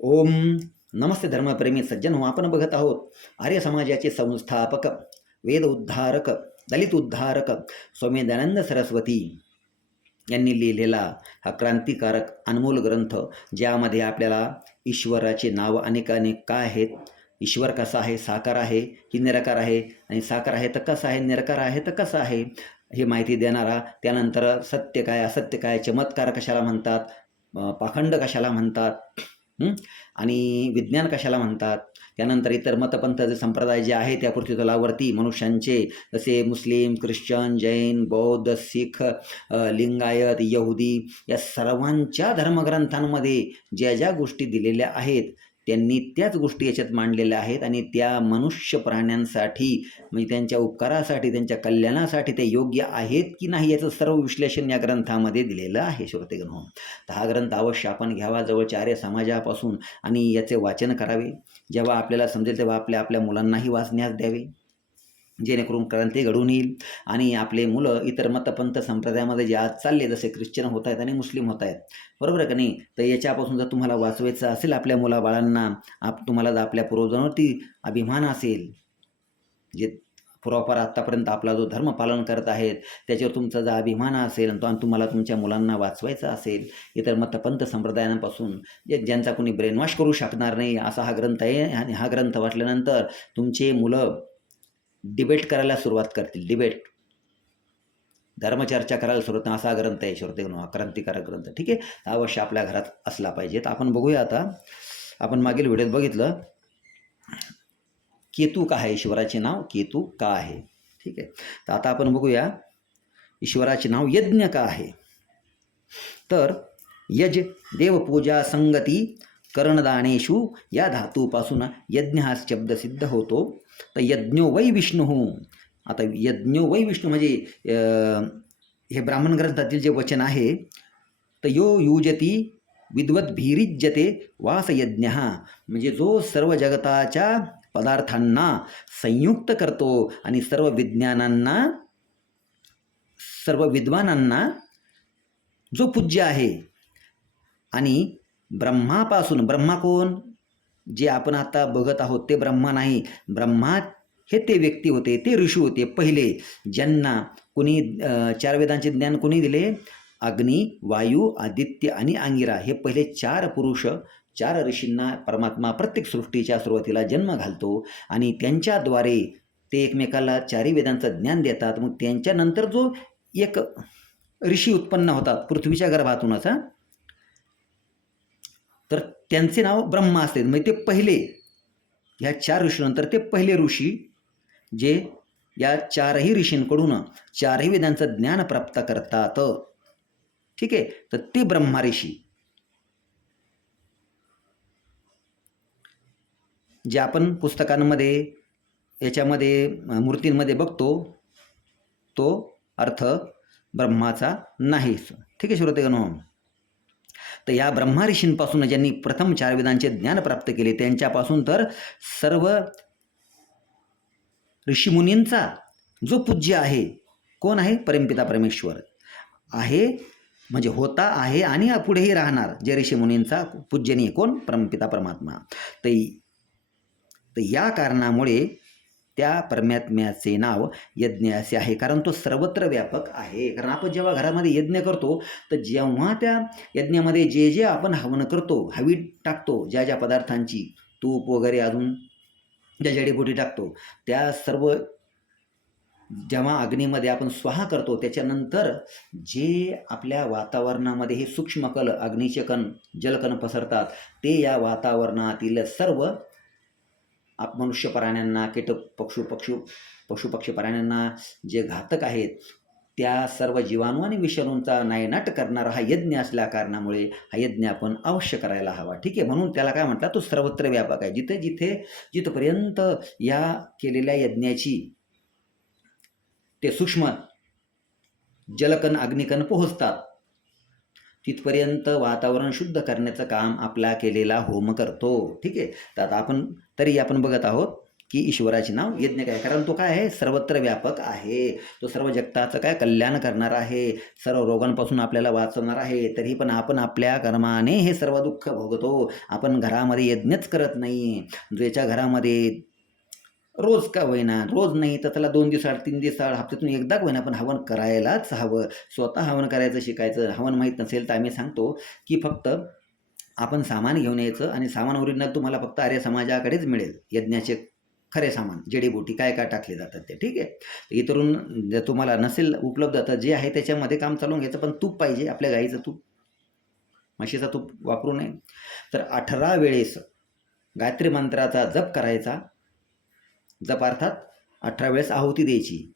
ओम नमस्ते धर्मप्रेमी सज्जन हो. आपण बघत आहोत आर्य समाजाचे संस्थापक, वेद उद्धारक, दलित उद्धारक स्वामी दयानंद सरस्वती यांनी लिहिलेला हा क्रांतिकारक अनमोल ग्रंथ, ज्यामध्ये आपल्याला ईश्वराचे नाव अनेकानेक काय आहेत, ईश्वर कसा आहे, साकार आहे की निराकार आहे, आणि साकार आहे तर कसा आहे, निराकार आहे तर कसा आहे, हे माहिती देणारा. त्यानंतर सत्य काय, असत्य काय, चमत्कार कशाला म्हणतात, पाखंड कशाला म्हणतात, आणि विज्ञान कशाला म्हणतात. त्यानंतर इतर मतपंथ संप्रदाय जे आहे त्या पृथ्वीतलावरती मनुष्यांचे, जसे मुस्लिम, ख्रिश्चन, जैन, बौद्ध, शीख, लिंगायत, यहुदी, या सर्वांच्या धर्मग्रंथांमध्ये ज्या ज्या गोष्टी दिलेल्या आहेत त्यांनी त्याच गोष्टी याच्यात मांडलेल्या आहेत, आणि त्या मनुष्य प्राण्यांसाठी, म्हणजे त्यांच्या उपकारासाठी, त्यांच्या कल्याणासाठी ते योग्य आहेत की नाही याचं सर्व विश्लेषण या ग्रंथामध्ये दिलेलं आहे श्रोतेगण हो. तर हा ग्रंथ अवश्य आपण घ्यावा जवळच्या आर्य समाजापासून, आणि याचे वाचन करावे. जेव्हा आपल्याला समजेल तेव्हा आपल्या आपल्या मुलांनाही वाचण्यास द्यावे, जेणेकरून क्रांती घडून येईल आणि आपले मुलं इतर मतपंथ संप्रदायामध्ये जे आज चालले, जसे ख्रिश्चन होत आहेत आणि मुस्लिम होत आहेत, बरोबर आहे का नाही. तर याच्यापासून जर तुम्हाला वाचवायचं असेल आपल्या मुलाबाळांना, तुम्हाला जर आपल्या पूर्वजांवरती अभिमान असेल, जे पूर्वापार आत्तापर्यंत आपला जो धर्म पालन करत आहेत त्याच्यावर तुमचा जर अभिमान असेल आणि तुम्हाला तुमच्या मुलांना वाचवायचा असेल इतर मतपंथ संप्रदायांपासून, ज्यांचा कोणी ब्रेनवॉश करू शकणार नाही, असा हा ग्रंथ आहे. आणि हा ग्रंथ वाचल्यानंतर तुमचे मुलं डिबेट करायला सुरुवात करतील, डिबेट, धर्मचर्चा करायला सुरुवात, असा ग्रंथ आहे श्रोतेगण, क्रांतिकारक ग्रंथ. ठीक आहे, अवश्य आपल्या घरात असला पाहिजे. तर आपण बघूया. आता आपण मागील व्हिडिओत बघितलं केतू का आहे, ईश्वराचे नाव केतू का आहे. ठीक आहे, तर आता आपण बघूया ईश्वराचे नाव यज्ञ का आहे. तर यज देवपूजा संगती कर्णदानेषु या धातूपासून यज्ञ हा शब्द सिद्ध होतो. तर यज्ञो वै विष्णू. आता यज्ञो वै विष्णू म्हणजे हे ब्राह्मण ग्रंथातील जे वचन आहे, तर यो युजती विद्वत भीरिज्यते वासयज्ञ, म्हणजे जो सर्व जगताच्या पदार्थांना संयुक्त करतो आणि सर्व विज्ञानांना, सर्व विद्वानांना जो पूज्य आहे. आणि ब्रह्मापासून, ब्रह्मा कोण, जे आपण आता बघत आहोत ते ब्रह्मा नाही. ब्रह्मा हे ते व्यक्ती होते, ते ऋषी होते पहिले, ज्यांना कोणी 4 वेदांचे ज्ञान कोणी दिले, अग्नी, वायू, आदित्य आणि अंगिरा, हे पहिले 4 पुरुष, 4 ऋषींना परमात्मा प्रत्येक सृष्टीच्या सुरुवातीला जन्म घालतो आणि त्यांच्याद्वारे ते एकमेकाला 4ही वेदांचं ज्ञान देतात. मग त्यांच्यानंतर जो एक ऋषी उत्पन्न होतात पृथ्वीच्या गर्भातूनच, तर त्यांचे नाव ब्रह्मा असते. म्हणजे ते पहिले, ह्या 4 ऋषीनंतर ते पहिले ऋषी, जे या 4ही ऋषींकडून 4ही वेदांचं ज्ञान प्राप्त करतात. ठीक आहे, तर ते ब्रह्मा ऋषी, जे आपण पुस्तकांमध्ये याच्यामध्ये मूर्तींमध्ये बघतो, तो अर्थ ब्रह्माचा नाहीच. ठीक आहे श्रोतेगणो. तर या ब्रह्मा ऋषींपासून ज्यांनी प्रथम 4 वेदांचे ज्ञान प्राप्त केले, त्यांच्यापासून तर सर्व ऋषीमुनींचा जो पूज्य आहे, कोण आहे, परमपिता परमेश्वर आहे, म्हणजे होता, आहे आणि पुढेही राहणार, जे ऋषीमुनींचा पूजनीय कोण, परमपिता परमात्मा. तर या कारणामुळे त्या परमात्म्याचे नाव यज्ञ असे आहे, कारण तो सर्वत्र व्यापक आहे. कारण आपण जेव्हा घरामध्ये यज्ञ करतो, तर जेव्हा त्या यज्ञामध्ये जे जे आपण हवन करतो, हवी टाकतो, ज्या ज्या पदार्थांची, तूप वगैरे, अजून ज्या जडीबुटी टाकतो, त्या सर्व जेव्हा अग्नीमध्ये आपण स्वाहा करतो, त्याच्यानंतर जे आपल्या वातावरणामध्ये हे सूक्ष्मकण, अग्नीचे कण, जलकण पसरतात, ते या वातावरणातील सर्व मनुष्य प्राण्यांना, कीटक, पशुपक्षी प्राण्यांना जे घातक आहेत, त्या सर्व जीवाणू आणि विषाणूंचा नायनाट करणारा हा यज्ञ असल्या कारणामुळे हा यज्ञ आपण अवश्य करायला हवा. ठीक आहे, म्हणून त्याला काय म्हणतात, तो सर्वत्र व्यापक आहे. जिथपर्यंत या केलेल्या यज्ञाची ते सूक्ष्म जलकण, अग्निकण पोहोचतात, तिथपर्यंत वातावरण शुद्ध करण्याचं काम आपला केलेला होम करतो. ठीक आहे, तर आता आपण बघत आहोत की ईश्वराचे नाव यज्ञ काय, कारण तो काय आहे, सर्वत्र व्यापक आहे. तो सर्व जगताचं काय कल्याण करणार आहे, सर्व रोगांपासून आपल्याला वाचवणार आहे. तरी पण आपण आपल्या कर्माने हे सर्व दुःख भोगतो. आपण घरामध्ये यज्ञच करत नाही. ज्याच्या घरामध्ये रोज का होईना, रोज नाही तर त्याला 2 दिवसाआड 3 दिवसाआड हप्त्यातून एकदा का होईना पण हवन करायलाच हवं. स्वतः हवन करायचं शिकायचं. हवन माहीत नसेल तर आम्ही सांगतो की फक्त आपण सामान घेऊन यायचं आणि सामान ओरिजिनल तुम्हाला फक्त आर्य समाजाकडेच मिळेल. यज्ञाचे खरे सामान, जडीबुटी काय काय टाकले जातात ते, ठीक आहे. इतरून जर तुम्हाला नसेल उपलब्ध तर जे आहे त्याच्यामध्ये काम चालवून घ्यायचं. पण तूप पाहिजे, आपल्या गाईचं तूप, म्हशीचं तूप वापरू नये. तर 18 वेळेस गायत्री मंत्राचा जप करायचा. जप अर्थात 18 वेळेस आहुती द्यायची,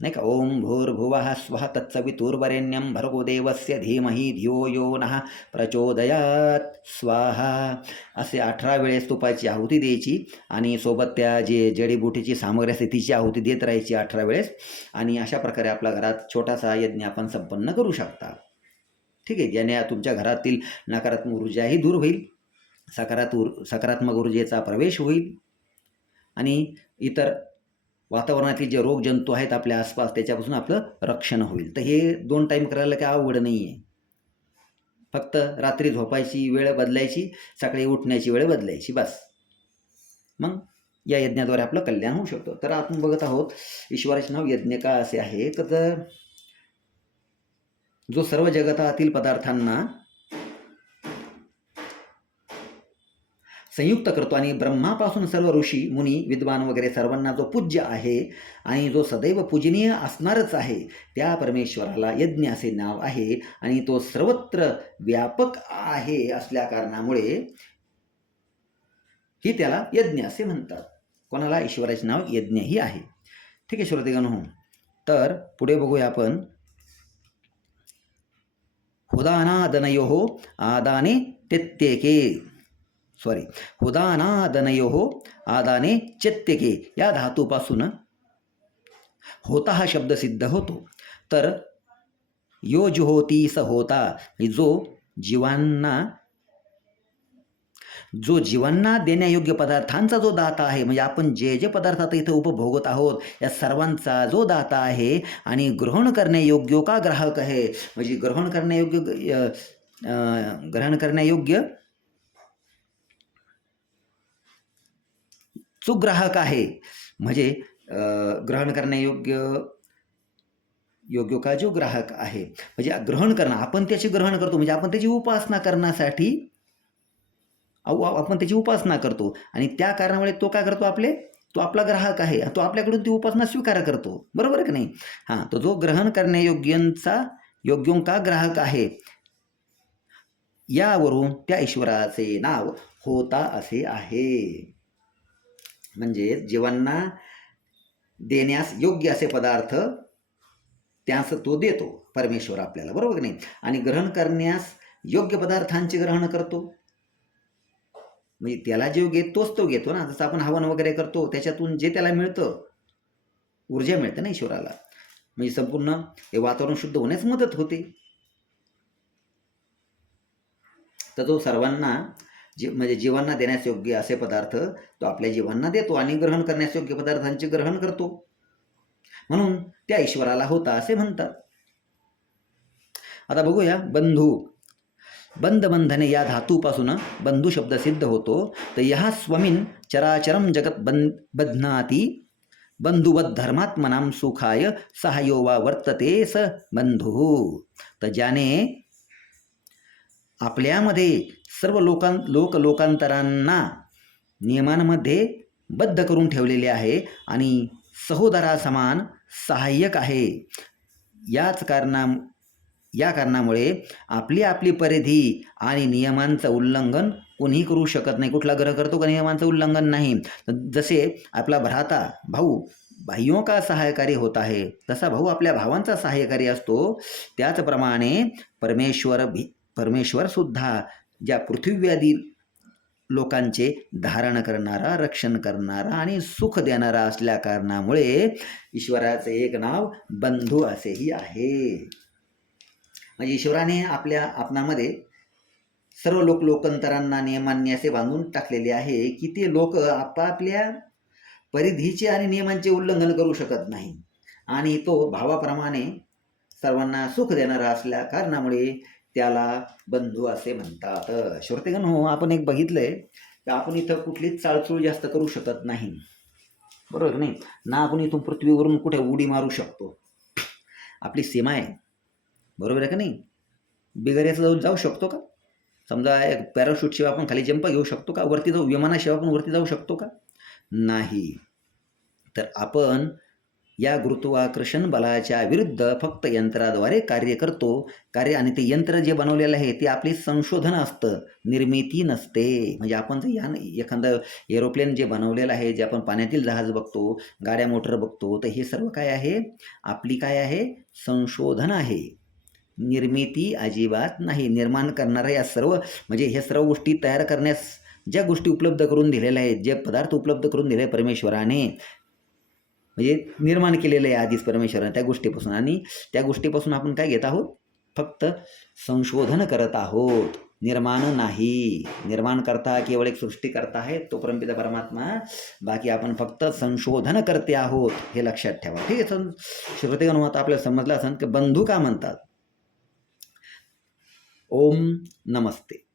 नाही का. ओम भूर्भुवः स्वः तत्सवितुर्वरेण्यं भर्गो देवस्य धीमहि धियो यो नः प्रचोदयात् स्वाहा, असे 18 वेळेस तुपाची आहुती द्यायची. आणि सोबत त्या जे जडीबुटीची सामग्री असते तिची आहुती देत राहायची 18 वेळेस. आणि अशा प्रकारे आपल्या घरात छोटासा यज्ञ आपण संपन्न करू शकता, ठीक आहे. ज्याने तुमच्या घरातील नकारात्मक ऊर्जाही दूर होईल, सकारात्मक ऊर्जेचा प्रवेश होईल आणि इतर वातावरणातील जे रोग जंतू आहेत आपल्या आसपास त्याच्यापासून आपलं रक्षण होईल. तर हे 2 टाईम करायला काही अवघड नाही आहे. फक्त रात्री झोपायची वेळ बदलायची, सकाळी उठण्याची वेळ बदलायची, बस. मग या यज्ञाद्वारे आपलं कल्याण होऊ शकतं. तर आपण बघत आहोत ईश्वराचे नाव यज्ञ का असे आहे, तर जो सर्व जगतातील पदार्थांना संयुक्त करतो आणि ब्रह्मापासून सर्व ऋषी मुनी विद्वान वगैरे सर्वांना जो पूज्य आहे आणि जो सदैव पूजनीय असणारच आहे, त्या परमेश्वराला यज्ञ असे नाव आहे. आणि तो सर्वत्र व्यापक आहे असल्या कारणामुळे ही त्याला यज्ञ असे म्हणतात. कोणाला? ईश्वराचे नाव यज्ञ ही आहे, ठीक आहे श्रोतेगण. तर पुढे बघूया आपण. हुदानादनयोः आदाने त्यत्येके, हुदानादनयोः आदाने चेत्यके या धातूपासून होता हा शब्द सिद्ध होतो. तर यो जुहोती स होता, जो जीवांना देण्यायोग्य पदार्थांचा जो दाता आहे, म्हणजे आपण जे जे पदार्थ आता इथं उपभोगत आहोत या सर्वांचा जो दाता आहे आणि ग्रहण करण्यायोग्य का ग्राहक आहे, म्हणजे ग्रहण करण्यायोग्य सुग्राहक आहे. म्हणजे ग्रहण करण्यायोग्य का जो ग्राहक आहे, म्हणजे ग्रहण करणं, आपण त्याची ग्रहण करतो, म्हणजे आपण त्याची उपासना करण्यासाठी आपण त्याची उपासना करतो. आणि त्या कारणामुळे तो काय करतो, तो आपला ग्राहक आहे, तो आपल्याकडून ती उपासना स्वीकार करतो, बरोबर की नाही. हां, तो जो ग्रहण करण्यायोग्यों का ग्राहक आहे, यावरून त्या ईश्वराचे नाव होता असे आहे. म्हणजे जीवांना देण्यास योग्य असे पदार्थ त्यास तो देतो परमेश्वर आपल्याला, बरोबर की नाही. आणि ग्रहण करण्यास योग्य पदार्थांचे ग्रहण करतो, म्हणजे त्याला जे योग्य तोच तो घेतो ना. जसं आपण हवन वगैरे करतो त्याच्यातून जे त्याला मिळतं, ऊर्जा मिळते ना ईश्वराला, म्हणजे संपूर्ण हे वातावरण शुद्ध होण्यास मदत होते. तर तो सर्वांना म्हणजे जीवांना देण्यास योग्य असे पदार्थ तो आपल्या जीवांना देतो आणि ग्रहण करण्यास योग्य पदार्थांचे ग्रहण करतो, म्हणून त्या ईश्वराला होता असे म्हणतात. आता बघूया बंधने या धातूपासून बंधू शब्द सिद्ध होतो. तर ह्या स्वमिन चराचरम जगत बध्नाती बंधुवत धर्मात्मनाम सुखाय सहायो वा वर्तते स बंधू. तर ज्याने आपल्यामध्ये सर्व लोकांतरांना नियमांमध्ये बद्ध करून ठेवलेले आहे आणि सहोदरासमान सहाय्यक आहे. या कारणामुळे आपली परिधी आणि नियमांचं उल्लंघन कोणीही करू शकत नाही. कुठला ग्रह करतो का नियमांचं उल्लंघन नाही. जसे आपला भ्राता भाऊ भाइयों का सहायकारी होत आहे, तसा भाऊ आपल्या भावांचा सहाय्यकारी असतो. त्याचप्रमाणे परमेश्वर सुद्धा ज्या पृथ्वीआदी लोकांचे धारण करणारा, रक्षण करणारा आणि सुख देणारा असल्या कारणामुळे ईश्वराचे एक नाव बंधू असेही आहे. म्हणजे ईश्वराने आपणामध्ये सर्व लोकांतरांना नियमांनी असे बांधून टाकलेले आहे की ते लोक आपापल्या परिधीचे आणि नियमांचे उल्लंघन करू शकत नाही आणि तो भावाप्रमाणे सर्वांना सुख देणारा असल्या कारणामुळे त्याला बंधू असे म्हणतात. श्रोतेगण हो, आपण एक बघितलंय की आपण इथं कुठलीच चाळचूळ जास्त करू शकत नाही, बरोबर की नाही ना. आपण इथून पृथ्वीवरून कुठे उडी मारू शकतो, आपली सीमा आहे, बरोबर आहे का नाही. बिगर याचं जाऊ शकतो का? समजा पॅराशूटशिवाय आपण खाली जंप घेऊ शकतो का? वरती जाऊ विमानाशिवाय आपण वरती जाऊ शकतो का? नाही. तर आपण या गुरुत्वाकर्षण बलाच्या विरुद्ध फक्त यंत्राद्वारे कार्य करतो. आणि ते यंत्र जे बनवलेलं आहे ते आपले संशोधन असतं, निर्मिती नसते. म्हणजे आपण जे एखादं एरोप्लेन जे बनवलेलं आहे, जे आपण पाण्यातील जहाज बघतो, गाड्या मोटर बघतो, तर हे सर्व काय आहे? आपली काय आहे? संशोधन आहे. निर्मिती अजिबात नाही. निर्माण करणारा या सर्व म्हणजे ह्या सर्व गोष्टी तयार करण्यास ज्या गोष्टी उपलब्ध करून दिलेल्या आहेत, जे पदार्थ उपलब्ध करून दिले परमेश्वराने, म्हणजे निर्माण केलेलं आहे आधीच परमेश्वराने त्या गोष्टीपासून, आणि त्या गोष्टीपासून आपण काय घेत आहोत? फक्त संशोधन करत आहोत, निर्माण नाही. निर्माण करता केवळ एक सृष्टी करता आहे तो परमपिता परमात्मा, बाकी आपण फक्त संशोधन करते आहोत, हे लक्षात ठेवा. ठीक आहे श्रोतेगण, आता आपल्याला समजलं असेल की बंधू का म्हणतात. ओम नमस्ते.